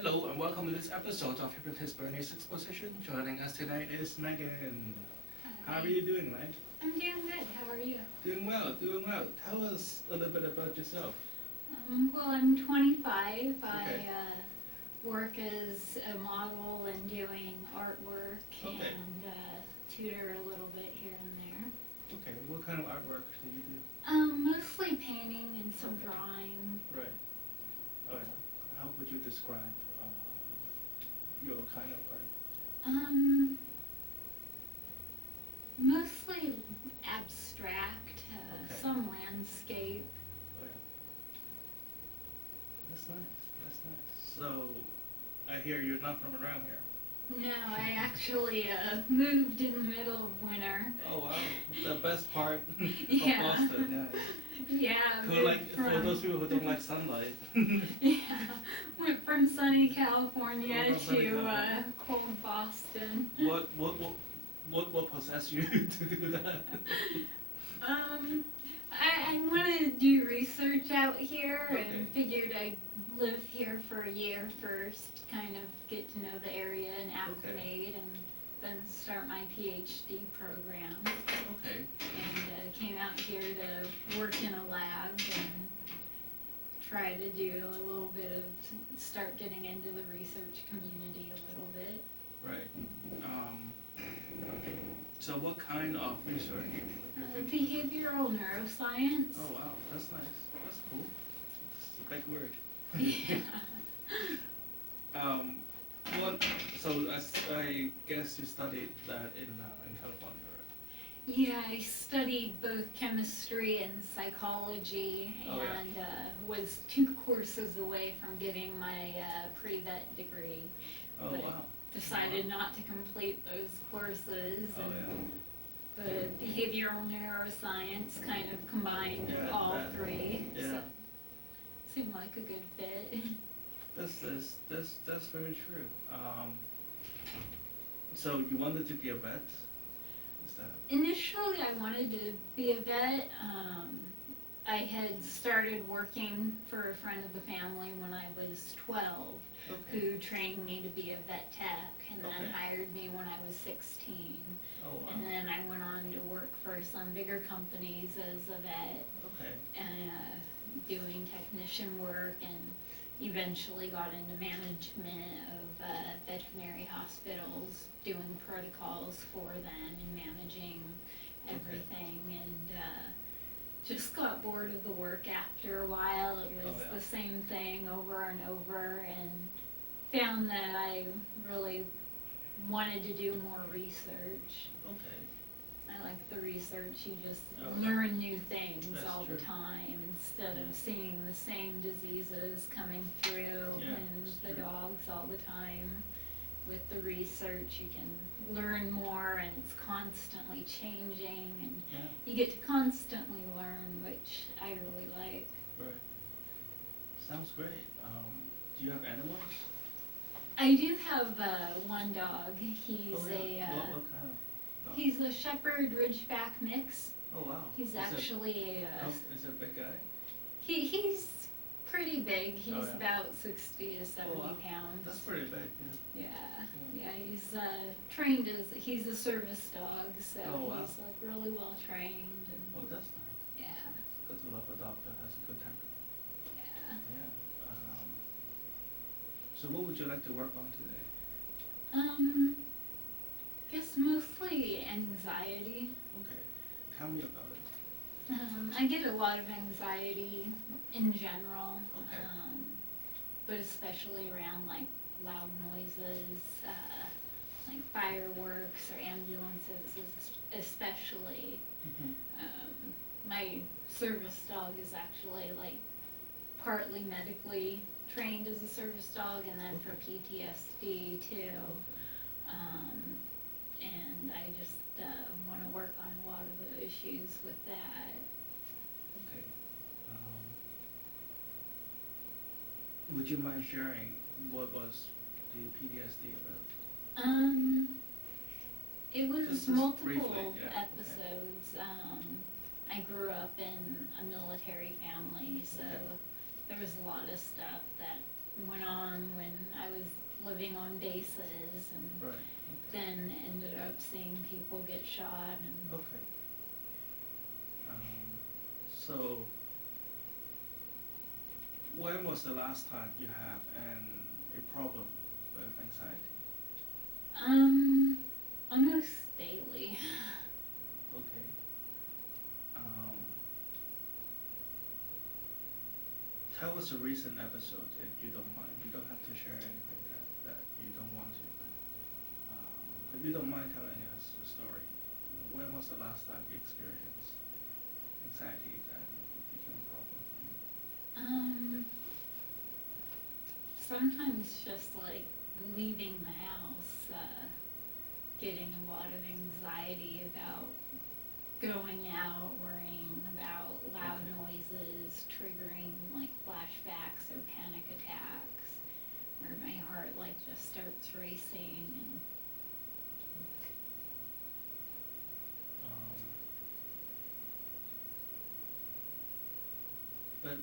Hello and welcome to this episode of Hypnotist Bernie's Exposition. Joining us tonight is Megan. How are Hi. you doing, Meg? I'm doing good. How are you? Doing well, doing well. Tell us a little bit about yourself. Well, I'm 25. Okay. I work as a model and doing artwork Okay. and tutor a little bit here and there. Okay, what kind of artwork do you do? Mostly painting and some Okay. drawing. Right. Oh yeah. How would you describe your kind of art? Um, Mostly abstract, Okay. some landscape. Oh yeah. That's nice. That's nice. So, I hear you're not from around here. No, I actually moved in the middle of winter. Oh wow, the best part of Yeah. Boston, yeah. Yeah, Who moved like for from those people who don't like sunlight. yeah, went from sunny California Oh, from sunny to California. cold Boston. What possessed you to do that? I wanted to do research out here Okay. and figured I'd live here for a year first, kind of get to know the area and acclimate, and then start my PhD program. Okay. And came out here to work in a lab and try to do a little bit of, start getting into the research community a little bit. Right. So what kind of research? Behavioral neuroscience. Oh wow, that's nice. That's cool. That's a big word. Yeah. What? So I guess you studied that in California, right? Yeah, I studied both chemistry and psychology, Oh, yeah. and was 2 courses away from getting my pre-vet degree. Oh But wow. decided not to complete those courses. Oh And yeah. the behavioral neuroscience kind of combined Yeah, all that- 3. yeah. So seemed like a good fit. That's very true. So you wanted to be a vet? Is that Initially, I wanted to be a vet. I had started working for a friend of the family when I was 12, okay? who trained me to be a vet tech, and then Okay. hired me when I was 16. Oh wow. And then I went on to work for some bigger companies as a vet, Okay. and doing technician work, and eventually got into management of veterinary hospitals, doing protocols for them and managing everything. And just got bored of the work after a while. It was Oh, yeah. the same thing over and over, and found that I really wanted to do more research. Okay. I like the research. You just Oh, learn new things that's all true. the time, instead Yeah. of seeing the same diseases coming through Yeah, in that's the true. dogs all the time. With the research, you can learn more, and it's constantly changing, and Yeah. you get to constantly learn, which I really like. Right. Sounds great. Do you have animals? I do have one dog. He's Oh, yeah. a What kind of dog? he's a Shepherd Ridgeback mix. Oh wow. He's actually Is it a big guy? he's pretty big. He's Oh, yeah. about 60 to 70 wow. pounds. That's pretty big. Yeah. Yeah, he's trained as, he's a service dog, so Oh, wow. he's like really well trained, and Oh, that's nice. yeah, It's good to love a dog that has a good temper. yeah. Yeah. So what would you like to work on today? Guess mostly anxiety. Okay. Tell me about it. I get a lot of anxiety in general, Okay. but especially around like loud noises, like fireworks or ambulances, especially. My service dog is actually like partly medically trained as a service dog, and then for PTSD too. And I just want to work on a lot of the issues with that. Okay. Would you mind sharing what was the PTSD about? It was Just multiple briefly, yeah, episodes. I grew up in a military family, so Okay. there was a lot of stuff that went on when I living on bases, and Right. Okay. then ended up seeing people get shot. And Okay. So, when was the last time you have a problem with anxiety? almost daily. Okay. Tell us a recent episode if you don't mind. You don't have to share anything that you don't want to, but if you don't mind telling us a story, when was the last time you experienced anxiety that it became a problem for you? Sometimes just like leaving the house, getting a lot of anxiety about going out, worrying about loud Okay. noises, triggering like flashbacks or panic attacks, where my heart like just starts racing. And Um, but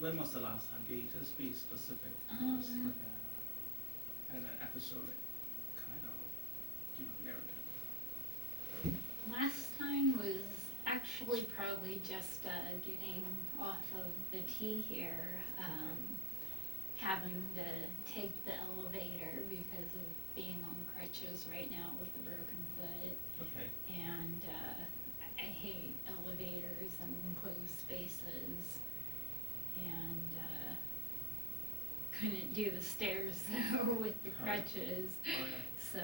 when was the last time? Just be specific. Tell us like an episodic kind of narrative. last time was actually probably just getting off of the T here, having to take the elevator because of being on crutches right now with a broken foot. Okay. And I hate elevators and enclosed spaces, and couldn't do the stairs though with the crutches, Okay. so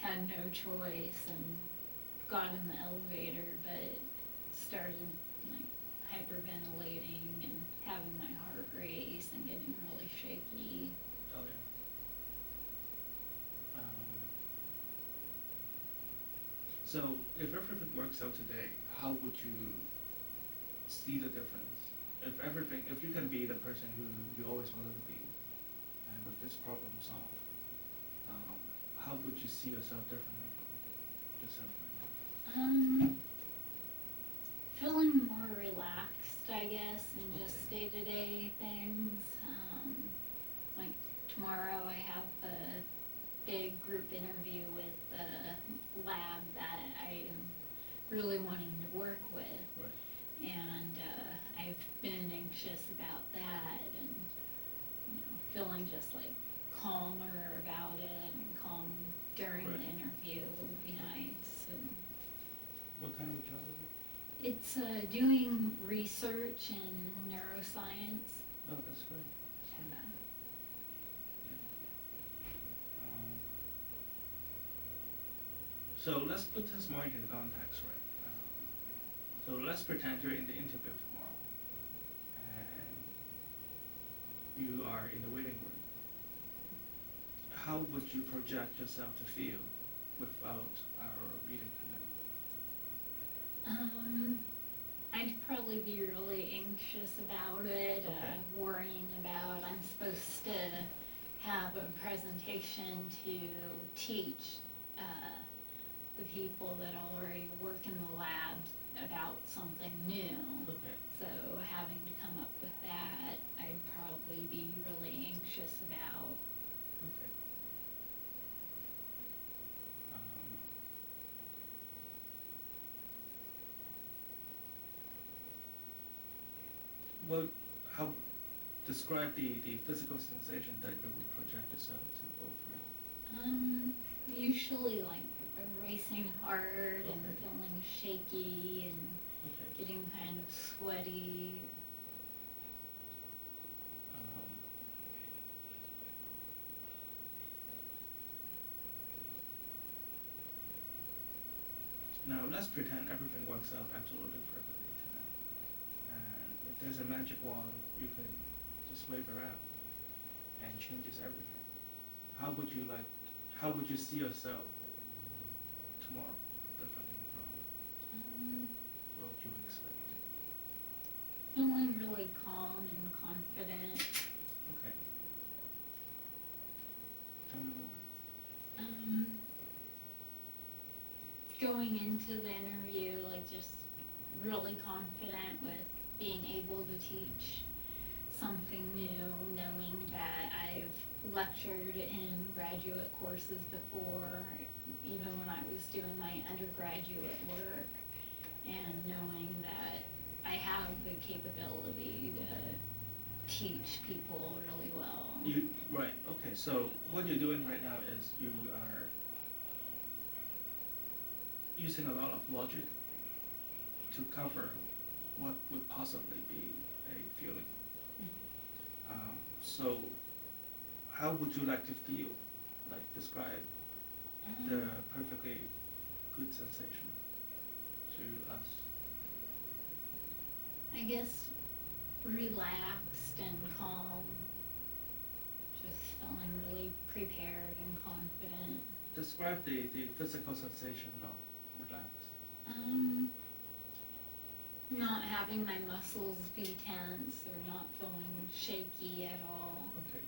had no choice and got in the elevator, but started like hyperventilating and having my heart race and getting really shaky. Okay. So if everything works out today, how would you see the difference? If you can be the person who you always wanted to be, and with this problem solved, how would you see yourself differently from yourself right Feeling more relaxed, I guess, in just Okay. day-to-day things. Like tomorrow I have a big group interview with the lab that I am really wanting to work with. now? Right. And I've been anxious about that, and feeling just like calmer about it and calm during Right. the interview would be nice. And What kind of job is it? it's doing research in neuroscience. Oh, that's great. Yeah. So let's put this more into context, right? So let's pretend you're in the interview tomorrow, and you are in the waiting room. How would you project yourself to feel without our reading tonight? I'd probably be really anxious about it, Okay. worrying about I'm supposed to have a presentation to teach the people that already work in the lab about something new. Okay. So having to come up with that, I'd probably be really anxious about. Okay. Well, how describe the physical sensation that you would project yourself to go through? Usually like a racing heart and Okay. feeling shaky and Okay. getting kind of sweaty. Um, Now let's pretend everything works out absolutely perfectly tonight. And if there's a magic wand, you can just wave it out and changes everything. How would you see yourself tomorrow differently from Um, what you expect? Feeling really calm and confident. Okay. Tell me more. Going into the interview, like just really confident with being able to teach something new, knowing that I've lectured in graduate courses before, even when I was doing my undergraduate work, and knowing that I have the capability to teach people really well. Right, okay, so what you're doing right now is you are using a lot of logic to cover what would possibly be a feeling. So how would you like to feel? Like describe the perfectly good sensation to us. I guess relaxed and calm, just feeling really prepared and confident. Describe the physical sensation of relax. Not having my muscles be tense or not feeling shaky at all. Okay.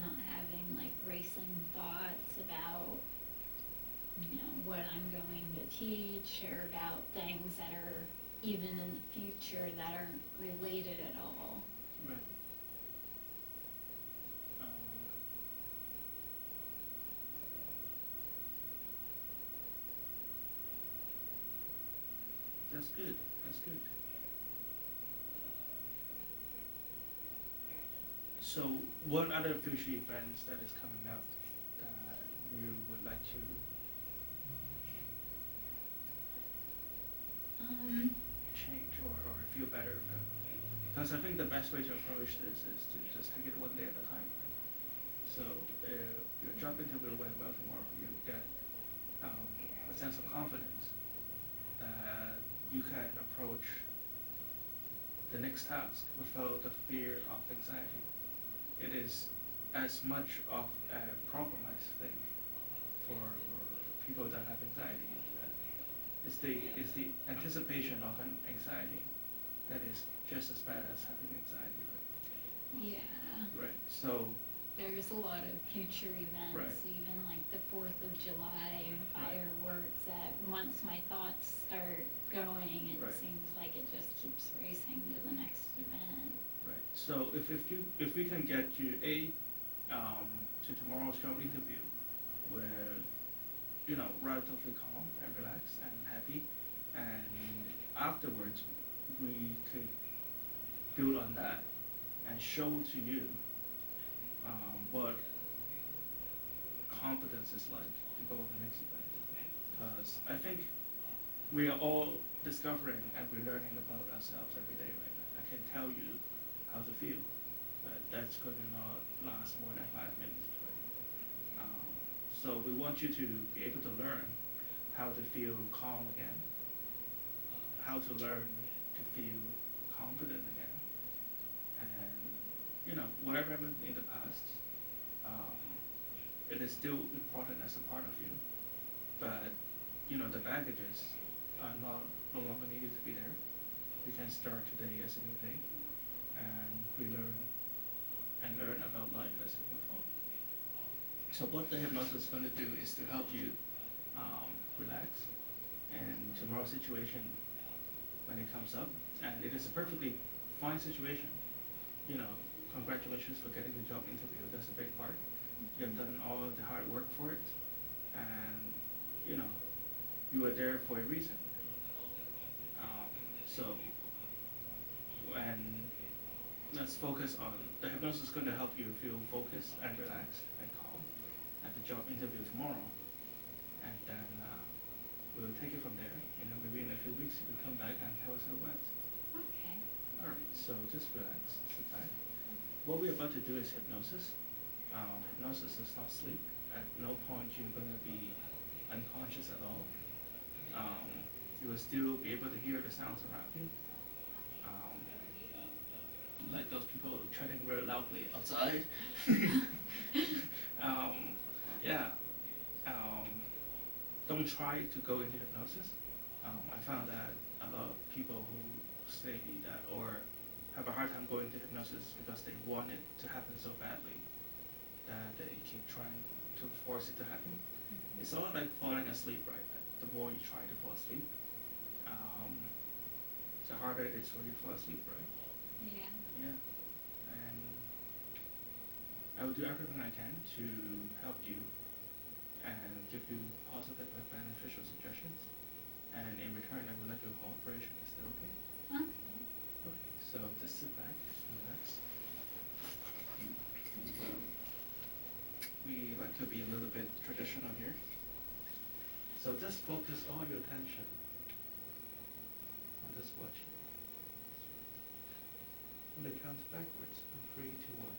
Not having like racing thoughts about, what I'm going to teach or about things that are even in the future that aren't related at all. Right. That's good. That's good. So, what other future events that is coming up that you would like to change or feel better about? Because I think the best way to approach this is to just take it one day at a time. Right? So, if your job interview went well tomorrow, you get a sense of confidence that you can approach the next task without the fear of anxiety. It is as much of a problem, I think, for people that have anxiety. It's the anticipation of an anxiety that is just as bad as having anxiety, right? Yeah. Right. So there's a lot of future events, right. Even like the 4th of July and fireworks, that once my thoughts start going, it right. seems like it just keeps racing to the next event. Right. So if we can get you to tomorrow's job interview with relatively calm and relaxed and happy, and afterwards we could build on that and show to you what confidence is like to go on the next event. Because I think we are all discovering and we're learning about ourselves every day, right? I can tell you how to feel, but that's going to not last more than 5 minutes, right? So we want you to be able to learn how to feel calm again, how to learn to feel confident again, and whatever happened in the past, it is still important as a part of you, but the baggages are no longer needed to be there. We can start today as a new day, and we learn about life as we move on. So what the hypnosis is going to do is to help you relax, and tomorrow's situation, when it comes up, and it is a perfectly fine situation, congratulations for getting the job interview. That's a big part. You have done all of the hard work for it, and you were there for a reason. And let's focus on the hypnosis is going to help you feel focused and relaxed and calm at the job interview tomorrow, and then we'll take it from there. Maybe in a few weeks you can come back and tell us how it went. Okay. All right. So just relax, sit back. What we're about to do is hypnosis. Hypnosis is not sleep. At no point you're going to be unconscious at all. You will still be able to hear the sounds around you. Like those people chatting very loudly outside. Don't try to go into hypnosis. I found that a lot of people who say that or have a hard time going into hypnosis because they want it to happen so badly that they keep trying to force it to happen. Mm-hmm. It's sort of like falling asleep, right? The more you try to fall asleep, the harder it is for you to fall asleep, right? Yeah. Yeah. I will do everything I can to help you and give you positive and beneficial suggestions. And in return, I would like your cooperation. Is that okay? Okay. Okay, so just sit back, relax. We like to be a little bit traditional here. So just focus all your attention on this watch here. When I count backwards from 3 to 1,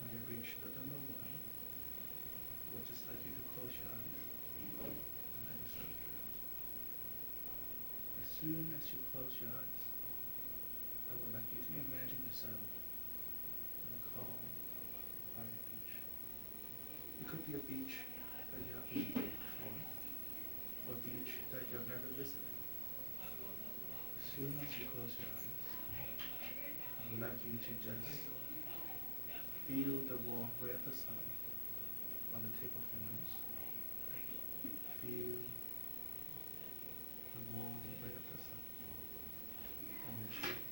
when you reach the number 1, I would just like you to close your eyes and let yourself drift. As soon as you close your eyes, I would like you to imagine yourself on a calm, quiet beach. It could be a beach that you have been before, or a beach that you have never visited. As soon as you close your eyes, I would like you to just feel the warm ray of the sun on the tip of your nose. Feel the warm ray of the sun on your cheek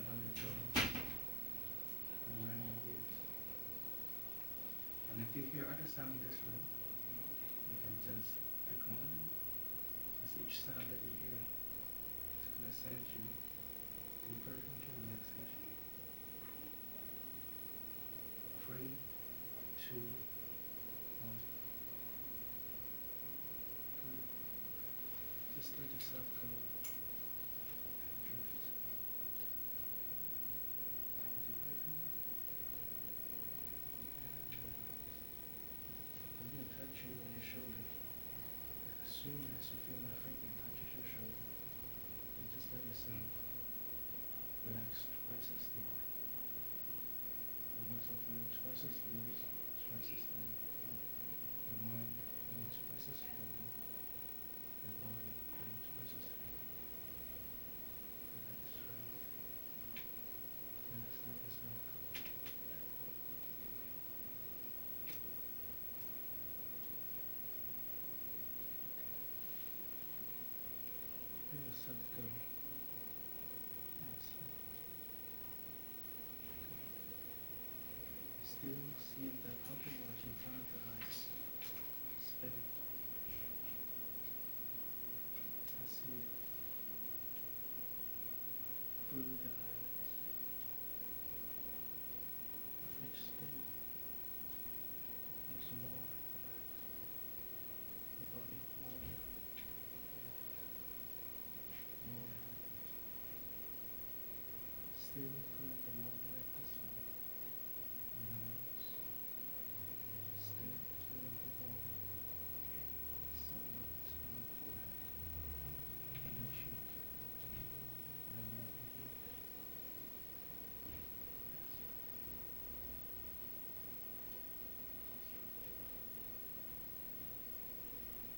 and on your jaw and around your ears. And if you hear other sound in this room, you can just ignore them, as each sound that you hear is going to send you deeper into relaxation. 3, 2, 1. Good. Just let yourself go. Drift. Take a deep breath in. I'm going to touch you on your shoulder. As soon as you feel my finger touches your shoulder, you just let yourself relax twice as deep. The muscle feeling twice as loose, twice as thin. Your mind feeling twice as full. Your body feeling twice as heavy. That's right. Just let yourself go. Let yourself go. That's right. Still see that pocket watch in front of your eyes. Spinning. I see it through the eyes. With each spin, it's more relaxed. The body more relaxed. More relaxed. Still feeling the warm light of the sun on the nose. Still feeling the warm sunlight on the forehead, on the cheek, and around the ears.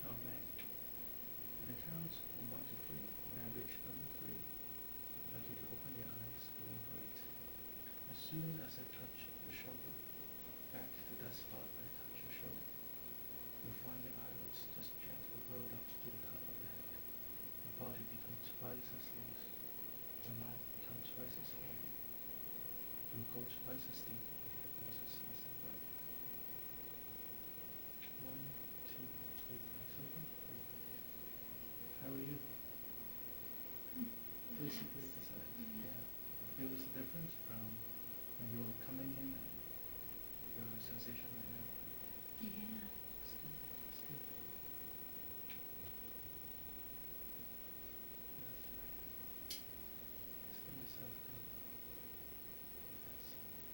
Now back. At the count from 1 to 3, when I reach number 3, I'd like you to open your eyes, feeling great. As soon as I touch your shoulder, back to that spot where I touch your shoulder, you'll find your eyelids just gently roll up to the top of your head. Your body becomes twice as loose. Your mind becomes twice as heavy. You'll go twice as deep in hypnosis as a breath. 1, 2, 3, eyes open. Great. How are you? Physically, yeah. Feels different from when you were coming in and your sensation right now. Yeah. It's good. It's good. That's right. Just let yourself go. That's right.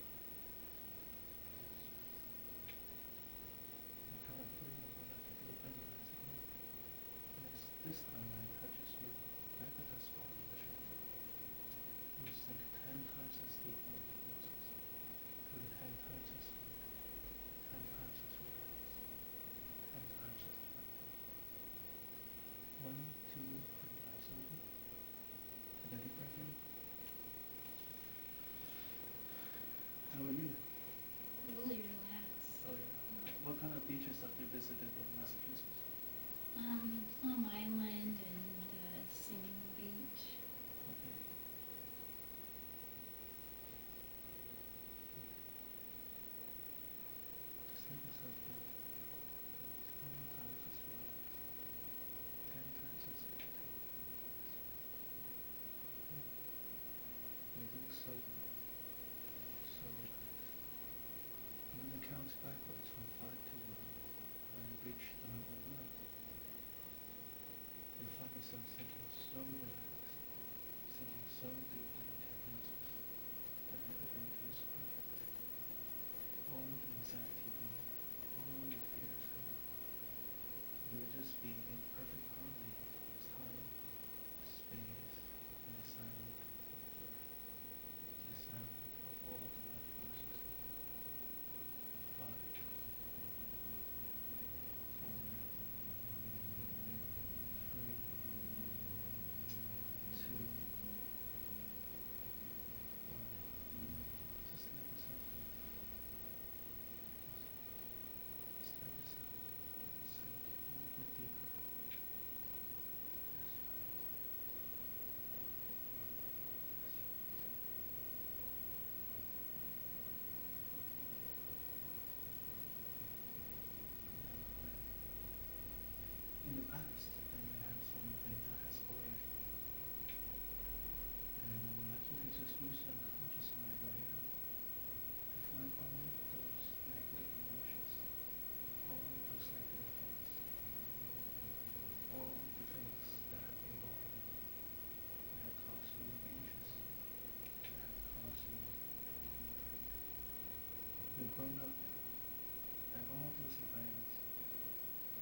grown up now, and all those events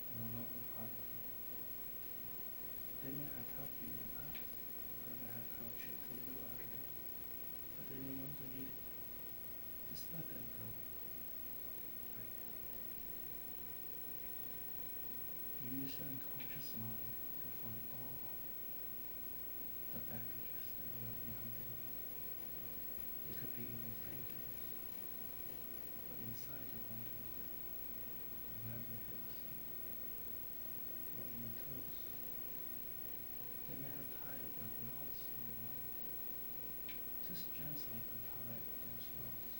are no longer part of you. They may have helped you in the past, they may have helped you who you are today, but they no longer need it. Just let them go. Right now. Use your unconscious mind to find all the baggages that you have been holding on. It could be in your fingers, or inside your body, around your hips, or in your toes. They may have tied up like knots in your mind. Just gently untie those knots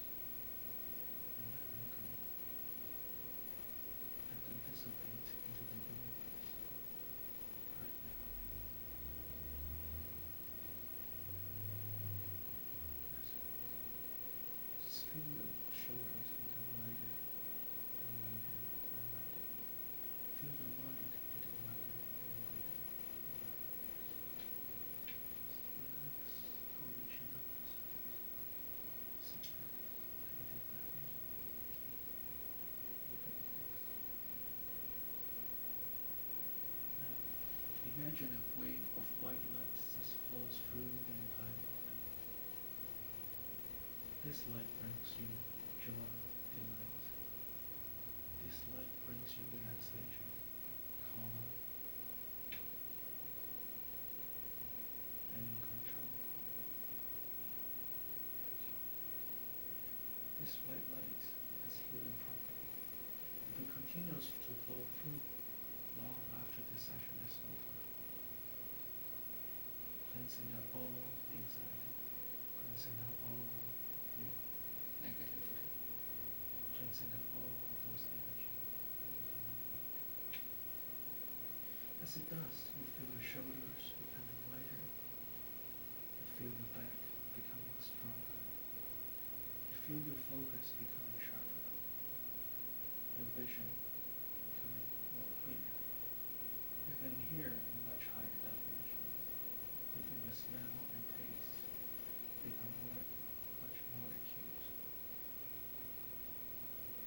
and let them go. Let them dissipate into the universe right now. That's right. Just feel your shoulders become lighter and lighter and lighter. Feel your mind getting lighter and lighter and lighter. Just relax. Pull your chin up this way. Sit back. Take a deep breath in. Now, imagine a wave of white light just flows through the entire body. This light brings you joy, delight. This light brings you relaxation, calm, and in control. This white light has healing property. If it continues to flow through long after this session is over, cleansing out all the anxiety, cleansing out all the negativity, cleansing out all those energy that you do not need. As it does, you feel your shoulders becoming lighter, you feel your back becoming stronger, you feel your focus becoming sharper, your vision becoming more clear. You can hear in much higher definition. Even your smell and taste become much more acute.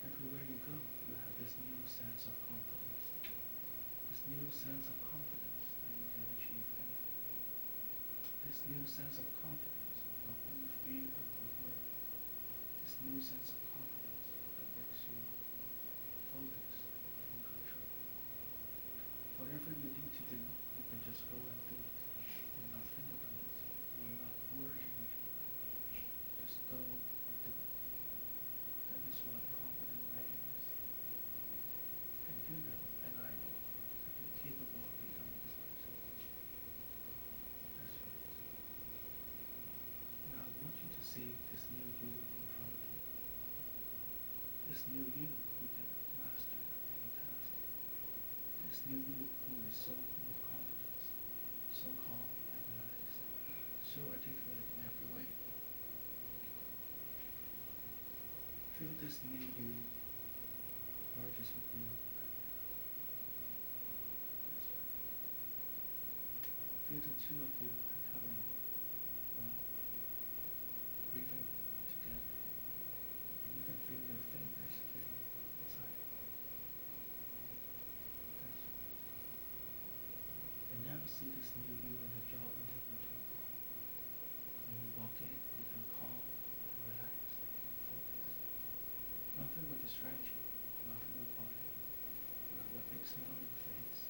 Everywhere you go, you have this new sense of confidence. This new sense of confidence that you can achieve anything. This new sense of confidence without any fear or worry. This new sense of confidence that makes you focused and in control. Whatever you need to do, you can just go and do it. You will not think about it. You will not worry much about it. Just go and do it. That is what confident writing is. And you know, and I know, that you're capable of becoming this person. That's right. Now I want you to see this new you in front of you. This new you who can master any task. This new you who is so full of confidence, so calm and relaxed, so articulate in every way. Feel this new you merges with you right now. That's right. Feel the two of you becoming one, breathing together. And you can feel your fingers fitting inside. That's right. And now see this new you on the job interview table. When you walk in, you feel calm and relaxed and focused. Nothing will distract you, nothing will bother you. You have a big smile on your face,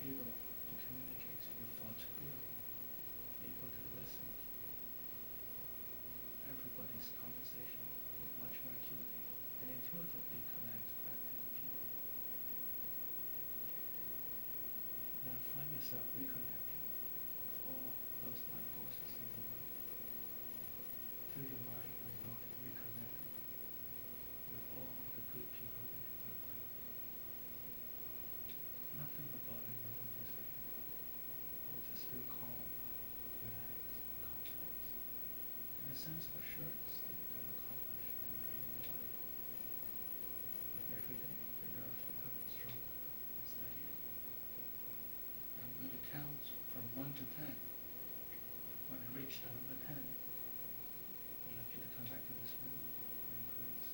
able to communicate your thoughts clearly, able to listen everybody's conversation with much more acuity and intuitively connect back to the people. Now find yourself reconnecting with all those life forces in the world. Feel your mind and body reconnecting with all the good people in the world. Nothing will bother you from this second. You just feel calm, relaxed, confident, and a sense of assurance that you can accomplish anything in your life. Like every day, your nerves become stronger and steadier. I'm going to count from 1 to 10. When I reach the number 10, I'd like you to come back to this room and breathe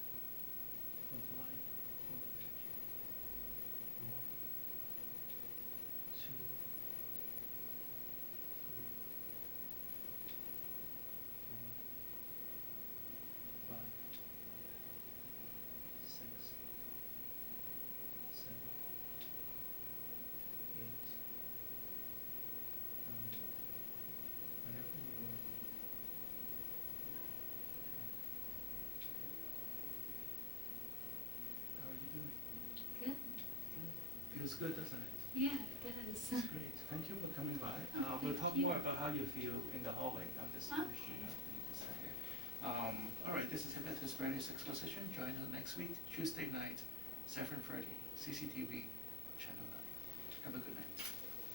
feels good, doesn't it? Yeah, it does. That's great. Thank you for coming by. Oh, We'll thank talk you. more about how you feel in the hallway of this Okay. here. All right, this is Hypnotist Bernie's Exposition. Join us next week, Tuesday night, 7:30, CCTV.